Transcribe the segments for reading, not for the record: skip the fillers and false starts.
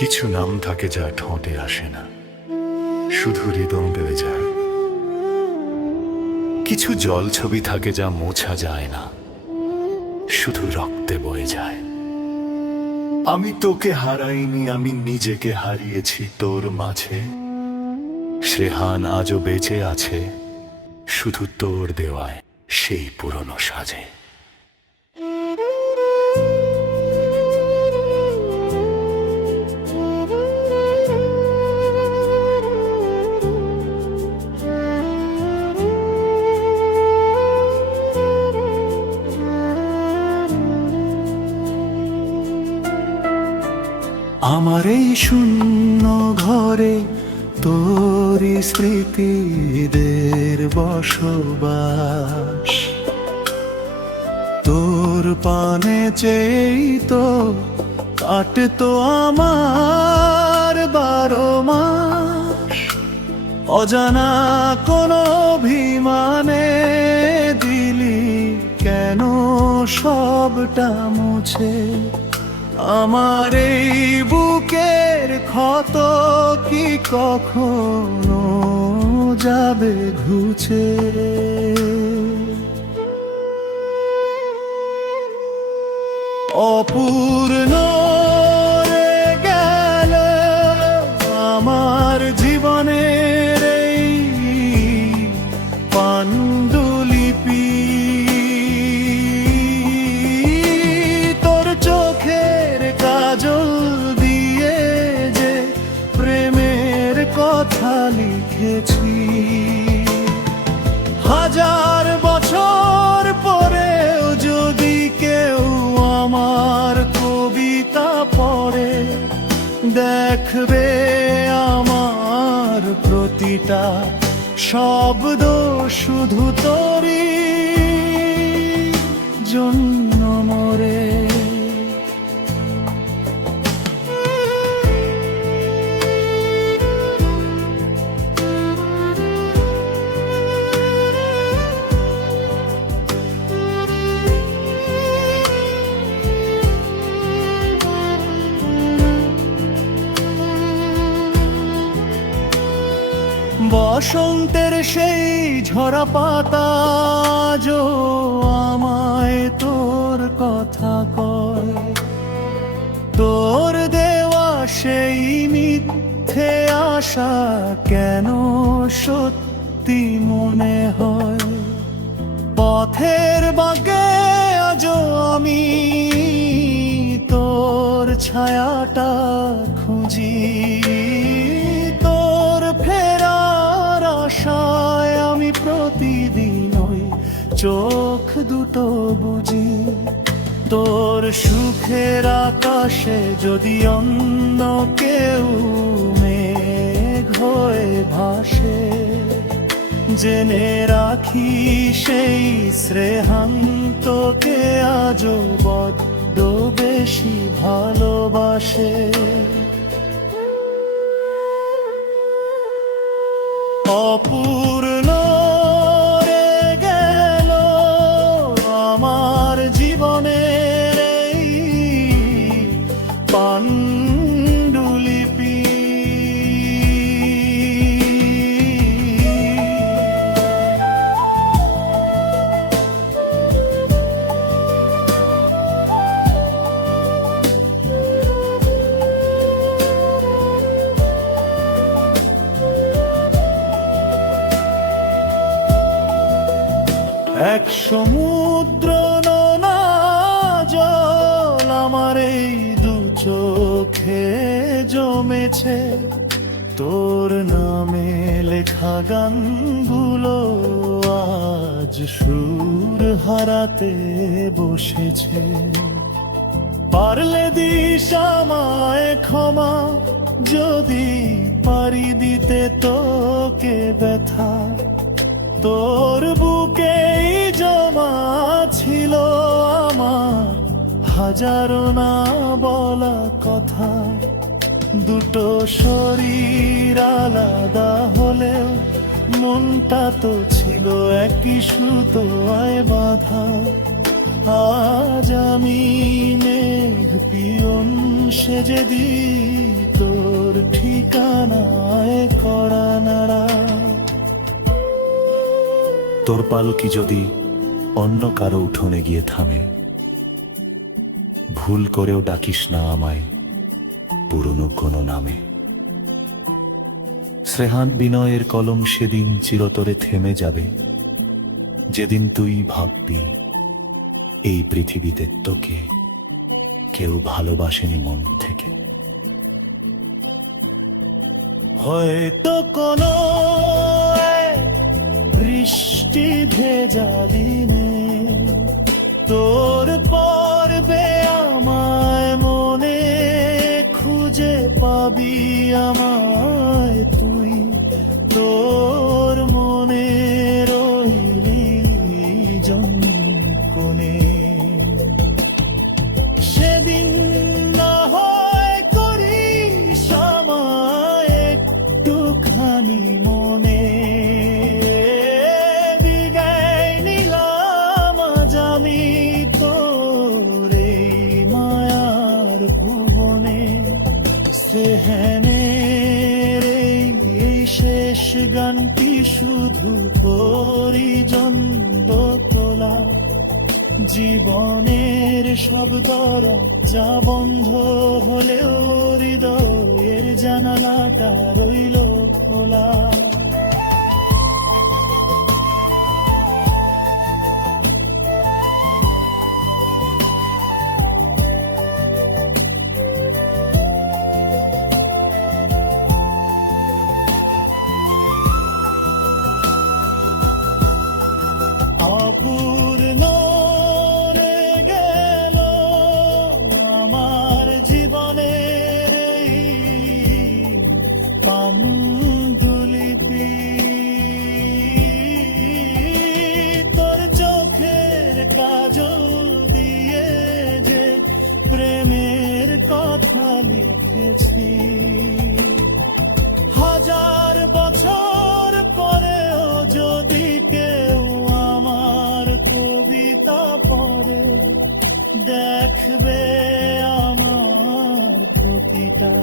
কিছু নাম থাকে যা ঠোঁটে আসে না, শুধু হৃদয়ে যায়। কিছু জল ছবি থাকে যা মোছা যায় না, শুধু রক্তে বয়ে যায়। আমি তোকে হারাইনি, আমি নিজেকে হারিয়েছি তোর মাঝে। শ্রেহান আজও বেঁচে আছে, শুধু তোর দেওয়ায় সেই পুরনো সাজে। আমার এই শূন্য ঘরে তোরই স্মৃতিদের বসবাস। তোর পানে চেয়েই তো কাটে তো আমার 12 মাস। অজানা কোনো অভিমানে দিলি কেন সবটা মুছে। আমার এই বুকের ক্ষত কি কখনো যাবে ঘুচে? অপূর্ণ রয়ে গেল আমার জীবনের এই পাণ্ডুলিপি। তোর চোখের কাজল দিয়ে যে প্রেমের কথা লিখেছি, হাজার বছর পরেও যদি কেউ আমার কবিতা পড়ে, দেখবে আমার প্রতিটা শব্দ শুধু তোরই জন্য মরে। বসন্তের সেই ঝরা পাতা আজও আমায় তোর কথা কয়। তোর দেওয়া সেই মিথ্যে আশা কেন সত্যি মনে হয়। পথের বাঁকে আজও আমি তোর ছায়াটা খুঁজি। আশায় আমি প্রতিদিন ওই চোখ দুটো বুঝি। তোর সুখের আকাশে যদি অন্য কেউ মেঘ হয়ে ভাসে, জেনে রাখি সেই শ্রেহান তোকে আজও বড্ড বেশি ভালোবাসে। অপূর্ণ রয়ে গেল আমার জীবনের এই পাণ্ডুলিপি। এক সমুদ্র নোনা জল আমার এই দু চোখে জমেছে। তোর নামে লেখা গানগুলো আজ সুর হারাতে বসেছে। পারলে দিস আমায় ক্ষমা, যদি পারি দিতে তোকে ব্যথা। তোর বুকেই জমা ছিল আমার হাজারো না বলা কথা। দুটো শরীর আলাদা হলেও মনটা তো ছিল একই সুতোয় বাঁধা। আজ আমি মেঘ পিয়ন সেজে দিই তোর ঠিকানায় করা নাড়া। তোর পালকি যদি অন্য কারো উঠোনে গিয়ে থামে, ভুল করেও ডাকিস না আমায় পুরনো কোনো নামে। শ্রেহান বিনয়ের কলম সেদিন চিরতরে থেমে যাবে, যেদিন তুই ভাববি এই পৃথিবীতে তোকে কেউ ভালোবাসেনি মন থেকে। হয়তো কোনো এক বৃষ্টি ভেজা দিনে তোর পড়বে আমায় মনে, খুঁজে পাবি আমায় তুই তোর মনে রইলি কোণে। সেদিন না হয় করিস আমায় একটুখানি মনে, বিদায় নিলাম আজ আমি তোর এই মায়ার ভুবনে। সেহেনের এই শেষ গানটি শুধু তোরই জন্য তোলা, জীবনের সব দরজা বন্ধ হলেও হৃদয়ের জানালাটা রইল খোলা। অপূর্ণ রে গেল আমার জীবনের এই পান্ডুলিপি, তোর চোখের কাজল দিয়ে যে প্রেমের কথা লিখেছি। হাজার বছর পরেও যদি কেউ আমার কবিতা পড়ে, দেখবে আমার প্রতিটা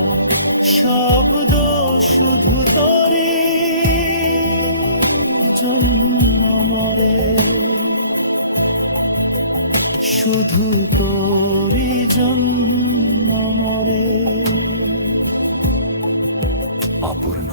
শব্দ শুধু তোরই জন্য মরে, শুধু তোরই জন্য মরে। অপূর্ণ।